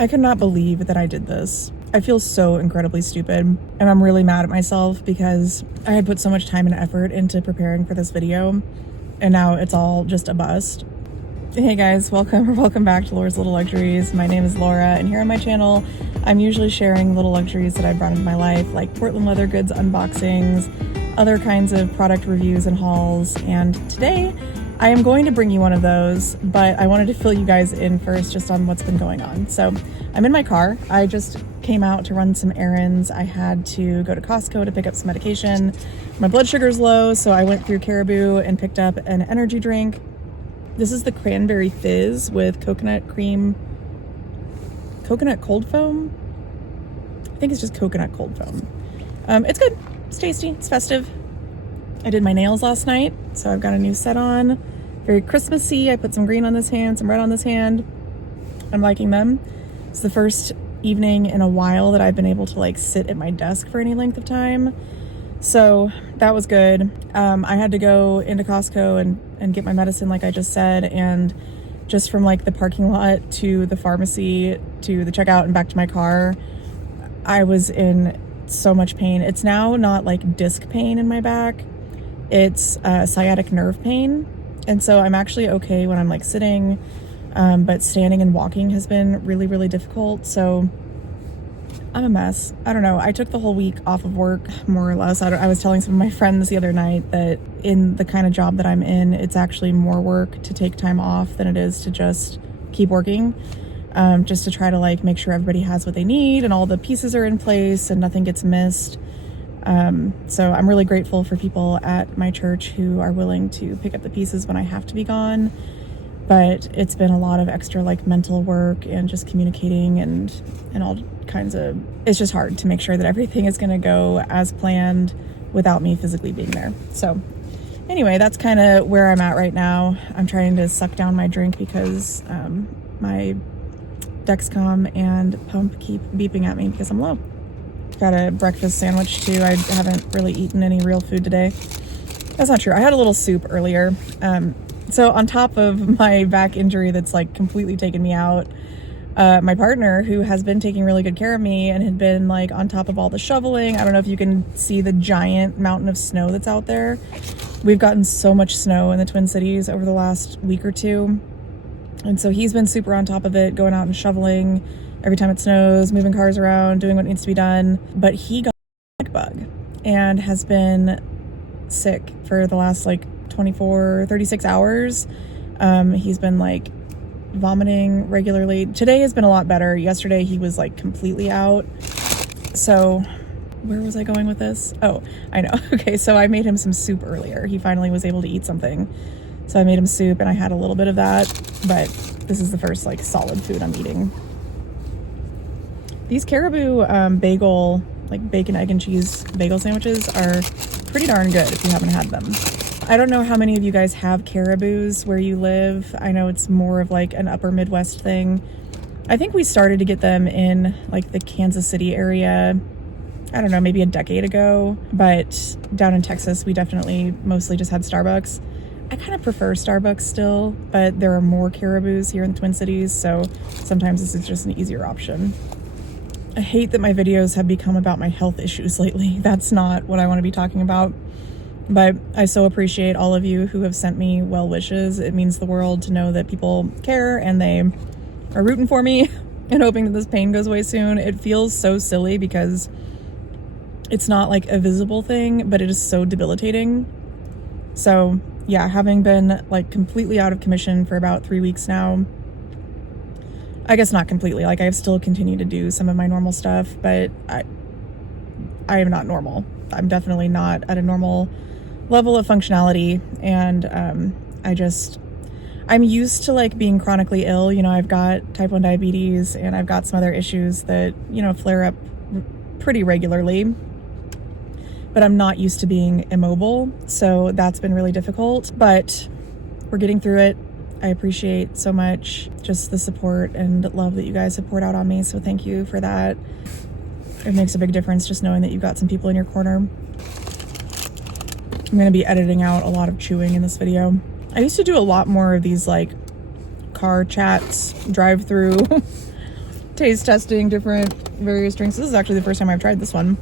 I could not believe that I did this. I feel so incredibly stupid, and I'm really mad at myself because I had put so much time and effort into preparing for this video, and now it's all just a bust. Hey guys, welcome back to Laura's Little Luxuries. My name is Laura, and here on my channel, I'm usually sharing little luxuries that I've brought into my life, like Portland leather goods unboxings, other kinds of product reviews and hauls, and today I am going to bring you one of those, but I wanted to fill you guys in first just on what's been going on. So I'm in my car. I just came out to run some errands. I had to go to Costco to pick up some medication. My blood sugar's low, so I went through Caribou and picked up an energy drink. This is the cranberry fizz with coconut cream, coconut cold foam. I think it's just coconut cold foam. It's good, it's tasty, it's festive. I did my nails last night, so I've got a new set on. Very Christmassy. I put some green on this hand, some red on this hand. I'm liking them. It's the first evening in a while that I've been able to like sit at my desk for any length of time. So that was good. I had to go into Costco and get my medicine like I just said, and just from like the parking lot to the pharmacy to the checkout and back to my car, I was in so much pain. It's now not like disc pain in my back. It's sciatic nerve pain. And so I'm actually okay when I'm like sitting, but standing and walking has been really, really difficult. So I'm a mess. I don't know. I took the whole week off of work, more or less. I was telling some of my friends the other night that in the kind of job that I'm in, it's actually more work to take time off than it is to just keep working, just to try to like make sure everybody has what they need and all the pieces are in place and nothing gets missed. So I'm really grateful for people at my church who are willing to pick up the pieces when I have to be gone. But it's been a lot of extra like mental work and just communicating and all kinds of, it's just hard to make sure that everything is going to go as planned without me physically being there. So anyway, that's kind of where I'm at right now. I'm trying to suck down my drink because my Dexcom and pump keep beeping at me because I'm low. Got a breakfast sandwich too. I haven't really eaten any real food today. That's not true. I had a little soup earlier. So on top of my back injury that's like completely taken me out, my partner, who has been taking really good care of me and had been like on top of all the shoveling. I don't know if you can see the giant mountain of snow that's out there. We've gotten so much snow in the Twin Cities over the last week or two. And so he's been super on top of it, going out and shoveling every time it snows, moving cars around, doing what needs to be done. But he got a sick bug and has been sick for the last like 36 hours. He's been like vomiting regularly. Today has been a lot better. Yesterday he was like completely out. So where was I going with this? Oh, I know. Okay, so I made him some soup earlier. He finally was able to eat something. So I made him soup and I had a little bit of that, but this is the first like solid food I'm eating. These Caribou bagel, like bacon, egg, and cheese bagel sandwiches are pretty darn good if you haven't had them. I don't know how many of you guys have Caribous where you live. I know it's more of like an upper Midwest thing. I think we started to get them in like the Kansas City area, I don't know, maybe a decade ago. But down in Texas, we definitely mostly just had Starbucks. I kind of prefer Starbucks still, but there are more Caribous here in the Twin Cities, so sometimes this is just an easier option. I hate that my videos have become about my health issues lately. That's not what I want to be talking about. But I so appreciate all of you who have sent me well wishes. It means the world to know that people care and they are rooting for me and hoping that this pain goes away soon. It feels so silly because it's not like a visible thing, but it is so debilitating. So yeah, having been like completely out of commission for about 3 weeks now, I guess not completely, like I've still continued to do some of my normal stuff, but I am not normal. I'm definitely not at a normal level of functionality. And I'm used to like being chronically ill. You know, I've got type 1 diabetes and I've got some other issues that, you know, flare up pretty regularly, but I'm not used to being immobile. So that's been really difficult, but we're getting through it. I appreciate so much just the support and love that you guys have poured out on me. So thank you for that. It makes a big difference just knowing that you've got some people in your corner. I'm going to be editing out a lot of chewing in this video. I used to do a lot more of these like car chats, drive through taste testing different various drinks. This is actually the first time I've tried this one.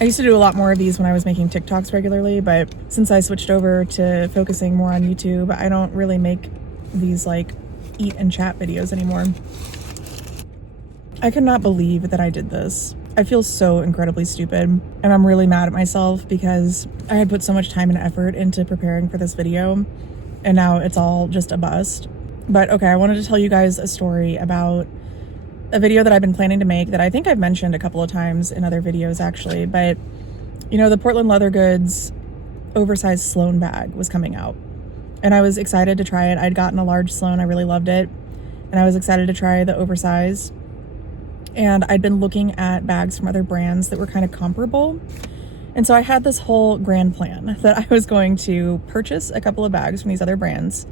I used to do a lot more of these when I was making TikToks regularly, but since I switched over to focusing more on YouTube, I don't really make these like eat and chat videos anymore. I could not believe that I did this. I feel so incredibly stupid, and I'm really mad at myself because I had put so much time and effort into preparing for this video, and now it's all just a bust. But okay, I wanted to tell you guys a story about a video that I've been planning to make that I think I've mentioned a couple of times in other videos actually, but you know, the Portland Leather Goods Oversized Sloan bag was coming out, and I was excited to try it. I'd gotten a large Sloan, I really loved it, and I was excited to try the oversized. And I'd been looking at bags from other brands that were kind of comparable. And so I had this whole grand plan that I was going to purchase a couple of bags from these other brands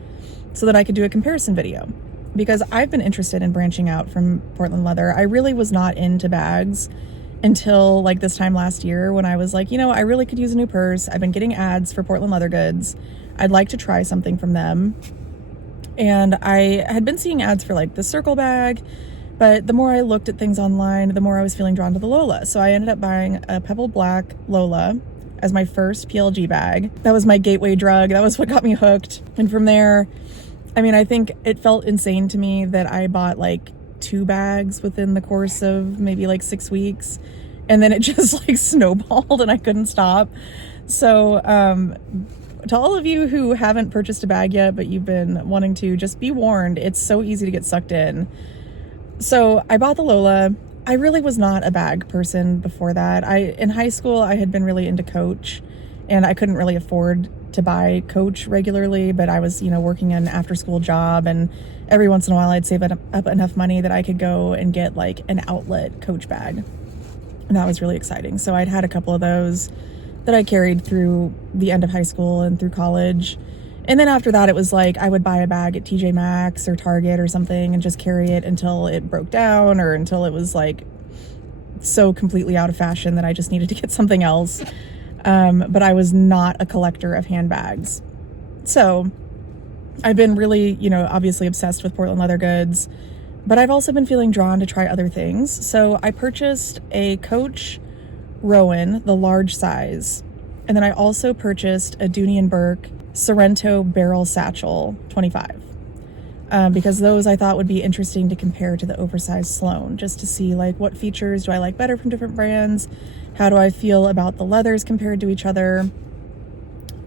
so that I could do a comparison video. Because I've been interested in branching out from Portland Leather. I really was not into bags until like this time last year when I was like, you know, I really could use a new purse. I've been getting ads for Portland Leather Goods. I'd like to try something from them. And I had been seeing ads for like the Circle bag, but the more I looked at things online, the more I was feeling drawn to the Lola. So I ended up buying a pebbled black Lola as my first PLG bag. That was my gateway drug. That was what got me hooked. And from there, I mean, I think it felt insane to me that I bought like 2 bags within the course of maybe like 6 weeks. And then it just like snowballed and I couldn't stop. So, to all of you who haven't purchased a bag yet, but you've been wanting to, just be warned, it's so easy to get sucked in. So I bought the Lola. I really was not a bag person before that. In high school, I had been really into Coach, and I couldn't really afford to buy Coach regularly, but I was, you know, working an after-school job, and every once in a while I'd save up enough money that I could go and get like an outlet Coach bag. And that was really exciting. So I'd had a couple of those that I carried through the end of high school and through college. And then after that, it was like I would buy a bag at TJ Maxx or Target or something and just carry it until it broke down or until it was like so completely out of fashion that I just needed to get something else. But I was not a collector of handbags. So I've been really, you know, obviously obsessed with Portland Leather Goods, but I've also been feeling drawn to try other things. So I purchased a Coach Rowan, the large size. And then I also purchased a Dooney and Bourke Sorrento barrel satchel 25 because those I thought would be interesting to compare to the oversized Sloan, just to see like what features do I like better from different brands, how do I feel about the leathers compared to each other.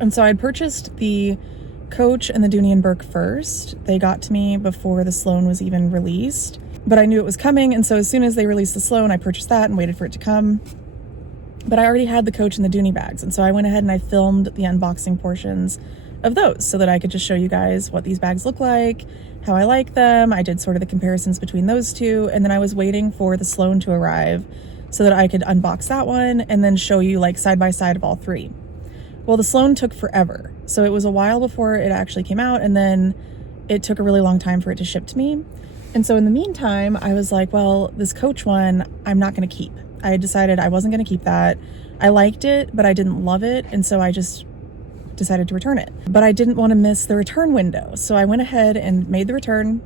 And so I'd purchased the Coach and the Dooney and Bourke first. They got to me before the Sloan was even released, but I knew it was coming, and so as soon as they released the Sloan, I purchased that and waited for it to come. But I already had the Coach and the Dooney bags, and so I went ahead and I filmed the unboxing portions of those so that I could just show you guys what these bags look like, how I like them. I did sort of the comparisons between those two, and then I was waiting for the Sloan to arrive so that I could unbox that one and then show you like side by side of all 3. Well, the Sloan took forever, so it was a while before it actually came out, and then it took a really long time for it to ship to me. And so in the meantime, I was like, well, this Coach one, I'm not going to keep. I had decided I wasn't going to keep that. I liked it, but I didn't love it, and so I just decided to return it. But I didn't want to miss the return window, so I went ahead and made the return,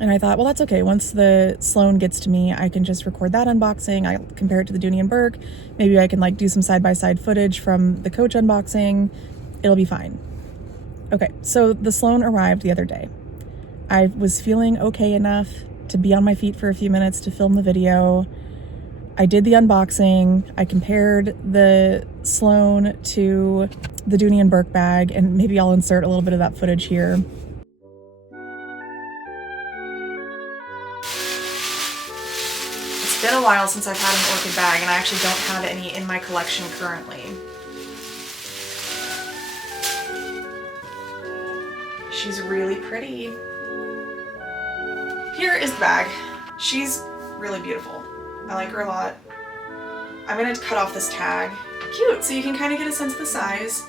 and I thought, well, that's okay. Once the Sloan gets to me, I can just record that unboxing. I compare it to the Dooney and Bourke. Maybe I can like do some side-by-side footage from the Coach unboxing. It'll be fine. Okay, so the Sloan arrived the other day. I was feeling okay enough to be on my feet for a few minutes to film the video. I did the unboxing. I compared the Sloan to the Dooney and Bourke bag, and maybe I'll insert a little bit of that footage here. It's been a while since I've had an orchid bag, and I actually don't have any in my collection currently. She's really pretty. Here is the bag. She's really beautiful. I like her a lot. I'm gonna cut off this tag. Cute, so you can kind of get a sense of the size.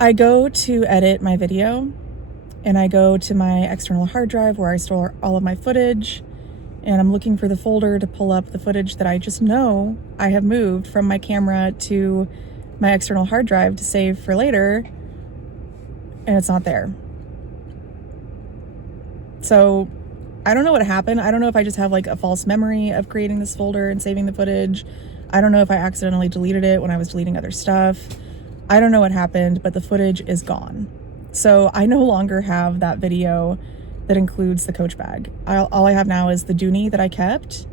I go to edit my video, and I go to my external hard drive where I store all of my footage, and I'm looking for the folder to pull up the footage that I just know I have moved from my camera to my external hard drive to save for later. and it's not there. So I don't know what happened. I don't know if I just have like a false memory of creating this folder and saving the footage. I don't know if I accidentally deleted it when I was deleting other stuff. I don't know what happened, but the footage is gone. So I no longer have that video that includes the Coach bag. All I have now is the Dooney that I kept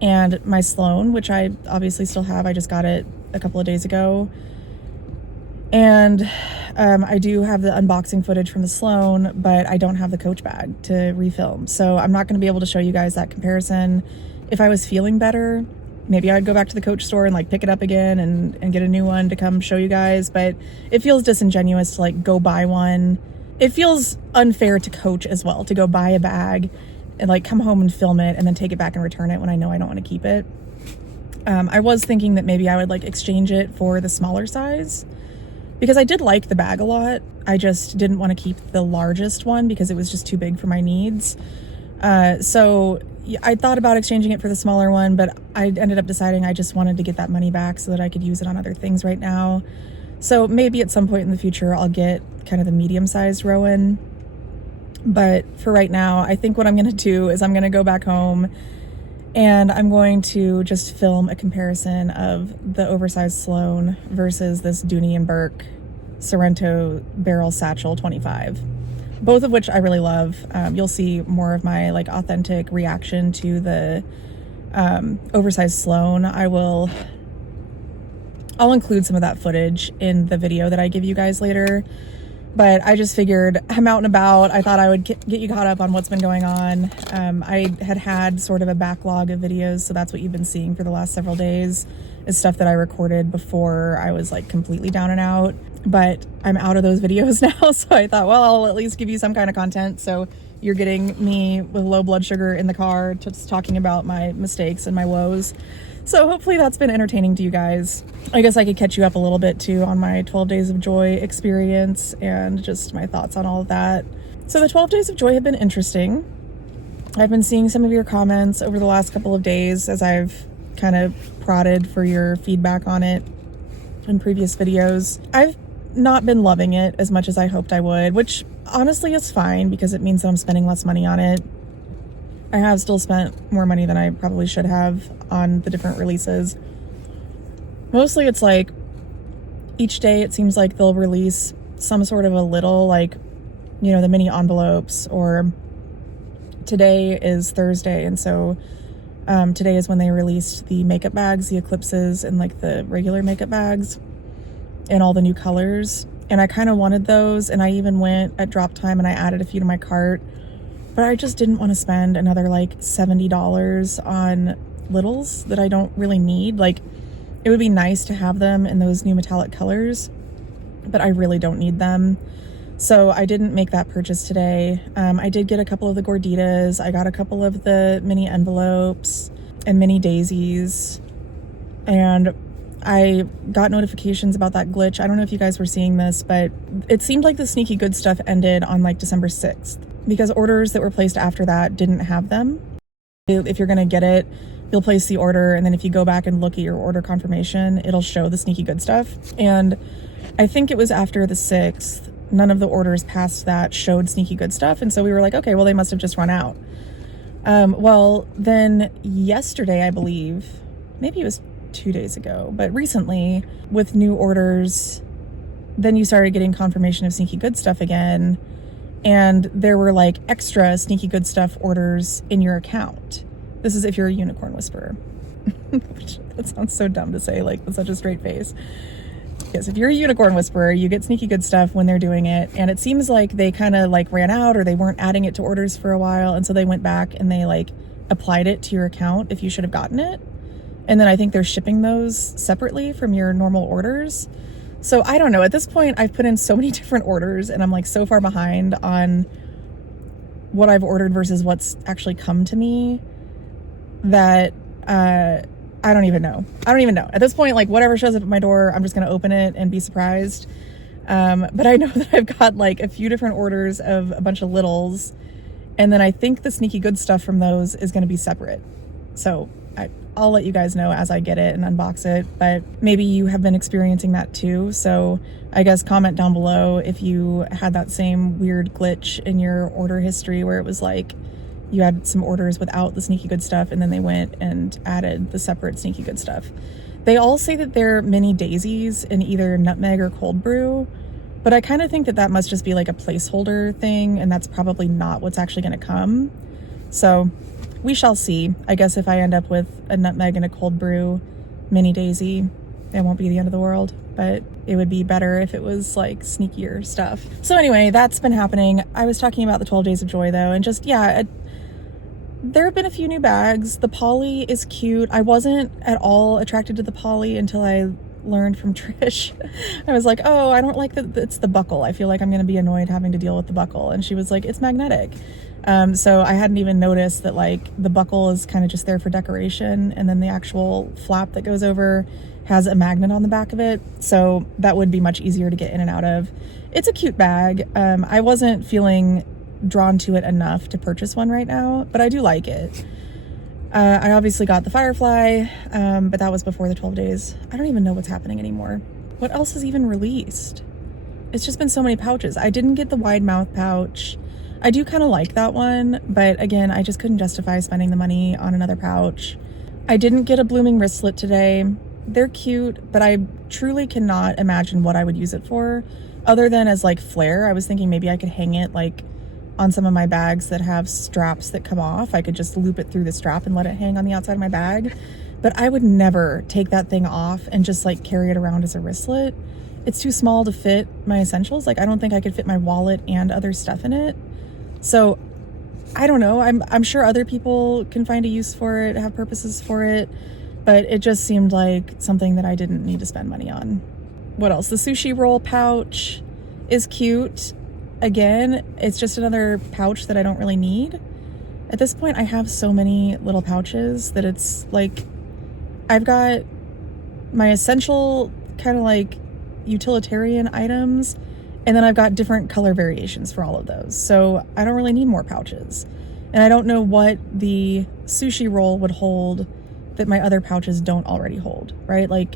and my Sloan, which I obviously still have. I just got it a couple of days ago. And I do have the unboxing footage from the Sloan, but I don't have the Coach bag to refilm. So I'm not going to be able to show you guys that comparison. If I was feeling better, maybe I'd go back to the Coach store and like pick it up again and get a new one to come show you guys. But it feels disingenuous to like go buy one. It feels unfair to Coach as well to go buy a bag and like come home and film it and then take it back and return it when I know I don't want to keep it. I was thinking that maybe I would like exchange it for the smaller size, because I did like the bag a lot. I just didn't want to keep the largest one because it was just too big for my needs. So I thought about exchanging it for the smaller one, but I ended up deciding I just wanted to get that money back so that I could use it on other things right now. So maybe at some point in the future, I'll get kind of the medium-sized Rowan. But for right now, I think what I'm going to do is I'm going to go back home and I'm going to just film a comparison of the oversized Sloan versus this Dooney and Bourke Sorrento barrel satchel 25. Both of which I really love. You'll see more of my like authentic reaction to the oversized Sloan. I'll include some of that footage in the video that I give you guys later. But I just figured I'm out and about. I thought I would get you caught up on what's been going on. I had sort of a backlog of videos, so that's what you've been seeing for the last several days, is stuff that I recorded before I was like completely down and out. But I'm out of those videos now, so I thought, well, I'll at least give you some kind of content. So you're getting me with low blood sugar in the car, just talking about my mistakes and my woes. So hopefully that's been entertaining to you guys. I guess I could catch you up a little bit too on my 12 Days of Joy experience and just my thoughts on all of that. So the 12 Days of Joy have been interesting. I've been seeing some of your comments over the last couple of days as I've kind of prodded for your feedback on it in previous videos. I've not been loving it as much as I hoped I would, which honestly is fine because it means that I'm spending less money on it. I have still spent more money than I probably should have on the different releases. Mostly it's like each day it seems like they'll release some sort of a little, like, you know, the mini envelopes, or today is Thursday, and so today is when they released the makeup bags, the eclipses, and like the regular makeup bags and all the new colors. And I kind of wanted those, and I even went at drop time and I added a few to my cart. But I just didn't want to spend another like $70 on littles that I don't really need. Like, it would be nice to have them in those new metallic colors, but I really don't need them. So I didn't make that purchase today. I did get a couple of the Gorditas. I got a couple of the mini envelopes and mini daisies. And I got notifications about that glitch. I don't know if you guys were seeing this, but it seemed like the sneaky good stuff ended on like December 6th. Because orders that were placed after that didn't have them. If you're gonna get it, you'll place the order, and then if you go back and look at your order confirmation, it'll show the sneaky good stuff. And I think it was after the 6th, none of the orders past that showed sneaky good stuff, and so we were like, okay, well, they must have just run out. Well, then yesterday, I believe, maybe it was 2 days ago, but recently, with new orders, then you started getting confirmation of sneaky good stuff again. And there were like extra sneaky good stuff orders in your account. This is if you're a unicorn whisperer. That sounds so dumb to say, like, with such a straight face. Yes, if you're a unicorn whisperer, you get sneaky good stuff when they're doing it. And it seems like they kind of like ran out, or they weren't adding it to orders for a while. And so they went back and they like applied it to your account if you should have gotten it. And then I think they're shipping those separately from your normal orders. So I don't know, at this point I've put in so many different orders and I'm like so far behind on what I've ordered versus what's actually come to me that I don't even know. At this point, like, whatever shows up at my door, I'm just going to open it and be surprised. But I know that I've got like a few different orders of a bunch of littles, and then I think the sneaky good stuff from those is going to be separate. So I'll let you guys know as I get it and unbox it, but maybe you have been experiencing that too. So I guess comment down below if you had that same weird glitch in your order history where it was like you had some orders without the sneaky good stuff and then they went and added the separate sneaky good stuff. They all say that they're mini daisies in either nutmeg or cold brew, but I kind of think that that must just be like a placeholder thing, and that's probably not what's actually going to come. So we shall see. I guess if I end up with a nutmeg and a cold brew mini daisy, it won't be the end of the world, but it would be better if it was like sneakier stuff. So anyway, that's been happening. I was talking about the 12 Days of Joy though, and just, yeah, there have been a few new bags. The poly is cute. I wasn't at all attracted to the poly until I learned from Trish. I was like, oh, I don't like that it's the buckle. I feel like I'm going to be annoyed having to deal with the buckle. And she was like, it's magnetic. So I hadn't even noticed that like the buckle is kind of just there for decoration, and then the actual flap that goes over has a magnet on the back of it. So that would be much easier to get in and out of. It's a cute bag. I wasn't feeling drawn to it enough to purchase one right now, but I do like it. I obviously got the Firefly, but that was before the 12 days. I don't even know what's happening anymore. What else is even released? It's just been so many pouches. I didn't get the wide mouth pouch. I do kind of like that one, but again, I just couldn't justify spending the money on another pouch. I didn't get a blooming wristlet today. They're cute, but I truly cannot imagine what I would use it for other than as like flair. I was thinking maybe I could hang it like on some of my bags that have straps that come off. I could just loop it through the strap and let it hang on the outside of my bag. But I would never take that thing off and just like carry it around as a wristlet. It's too small to fit my essentials. Like I don't think I could fit my wallet and other stuff in it. So I don't know. I'm sure other people can find a use for it, have purposes for it, but it just seemed like something that I didn't need to spend money on. What else? The sushi roll pouch is cute. Again, it's just another pouch that I don't really need. At this point, I have so many little pouches that it's like I've got my essential kind of like utilitarian items, and then I've got different color variations for all of those. So I don't really need more pouches. And I don't know what the sushi roll would hold that my other pouches don't already hold, right? Like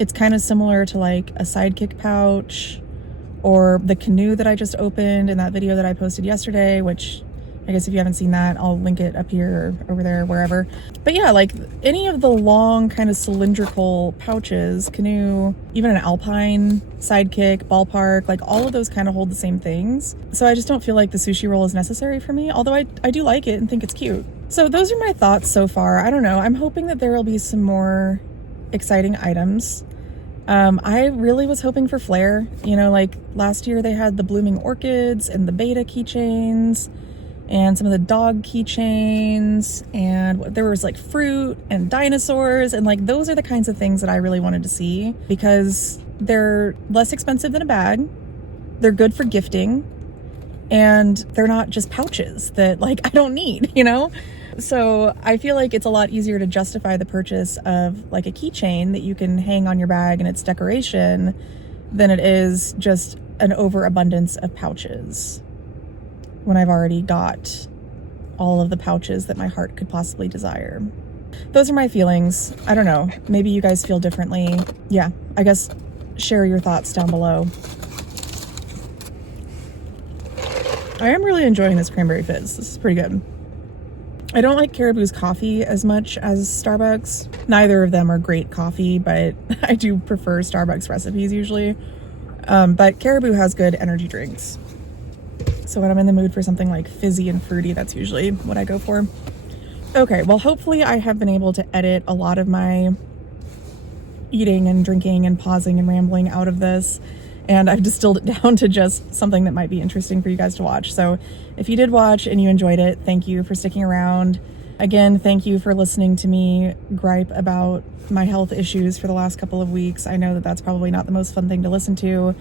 it's kind of similar to like a sidekick pouch, or the canoe that I just opened in that video that I posted yesterday, which I guess if you haven't seen that, I'll link it up here or over there, wherever. But yeah, like any of the long kind of cylindrical pouches, canoe, even an alpine, sidekick, ballpark, like all of those kind of hold the same things. So I just don't feel like the sushi roll is necessary for me, although I do like it and think it's cute. So those are my thoughts so far. I don't know. I'm hoping that there will be some more exciting items. I really was hoping for flair. You know, like last year they had the blooming orchids and the beta keychains and some of the dog keychains, and there was like fruit and dinosaurs, and like those are the kinds of things that I really wanted to see because they're less expensive than a bag, they're good for gifting, and they're not just pouches that like I don't need, you know? So I feel like it's a lot easier to justify the purchase of like a keychain that you can hang on your bag and it's decoration than it is just an overabundance of pouches when I've already got all of the pouches that my heart could possibly desire. Those are my feelings. I don't know. Maybe you guys feel differently. Yeah, I guess share your thoughts down below. I am really enjoying this cranberry fizz. This is pretty good. I don't like Caribou's coffee as much as Starbucks. Neither of them are great coffee, but I do prefer Starbucks recipes usually. But Caribou has good energy drinks. So when I'm in the mood for something like fizzy and fruity, that's usually what I go for. Okay, well, hopefully I have been able to edit a lot of my eating and drinking and pausing and rambling out of this, and I've distilled it down to just something that might be interesting for you guys to watch. So if you did watch and you enjoyed it, thank you for sticking around. Again, thank you for listening to me gripe about my health issues for the last couple of weeks. I know that that's probably not the most fun thing to listen to,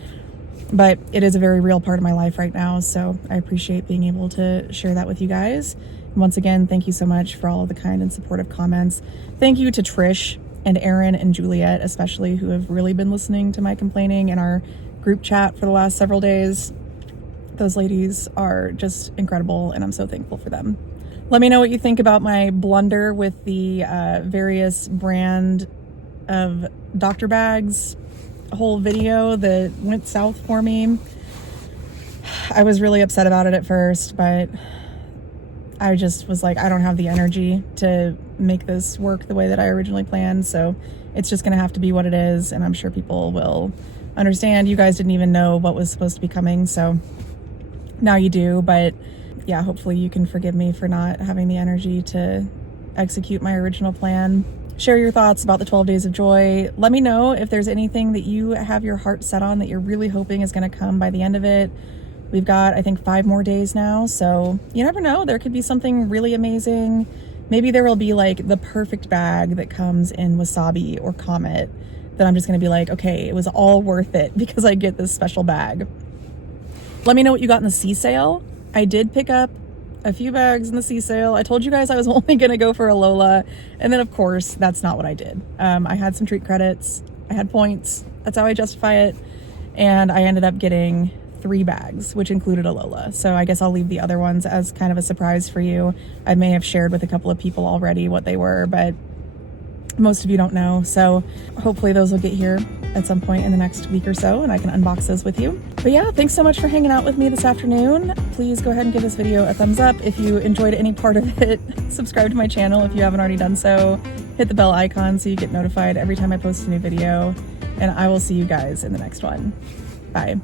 but it is a very real part of my life right now, so I appreciate being able to share that with you guys. Once again, thank you so much for all of the kind and supportive comments. Thank you to Trish and Aaron and Juliet especially, who have really been listening to my complaining in our group chat for the last several days. Those ladies are just incredible, and I'm so thankful for them. Let me know what you think about my blunder with the various brand of doctor bags whole video that went south for me. I was really upset about it at first, but I just was like, I don't have the energy to make this work the way that I originally planned, so it's just gonna have to be what it is, and I'm sure people will understand. You guys didn't even know what was supposed to be coming, so now you do. But yeah, hopefully you can forgive me for not having the energy to execute my original plan. Share your thoughts about the 12 days of joy. Let me know if there's anything that you have your heart set on that you're really hoping is going to come by the end of it. We've got, I think, 5 more days now, so you never know. There could be something really amazing. Maybe there will be like the perfect bag that comes in wasabi or comet that I'm just going to be like, okay, it was all worth it because I get this special bag. Let me know what you got in the sea sale. I did pick up a few bags in the sea sale. I told you guys I was only going to go for a Lola, and then of course that's not what I did. I had some treat credits, I had points, that's how I justify it, and I ended up getting 3 bags, which included a Lola. So I guess I'll leave the other ones as kind of a surprise for you. I may have shared with a couple of people already what they were, but most of you don't know. So hopefully those will get here at some point in the next week or so, and I can unbox those with you. But yeah, thanks so much for hanging out with me this afternoon. Please go ahead and give this video a thumbs up if you enjoyed any part of it. Subscribe to my channel if you haven't already done so. Hit the bell icon so you get notified every time I post a new video, and I will see you guys in the next one. Bye.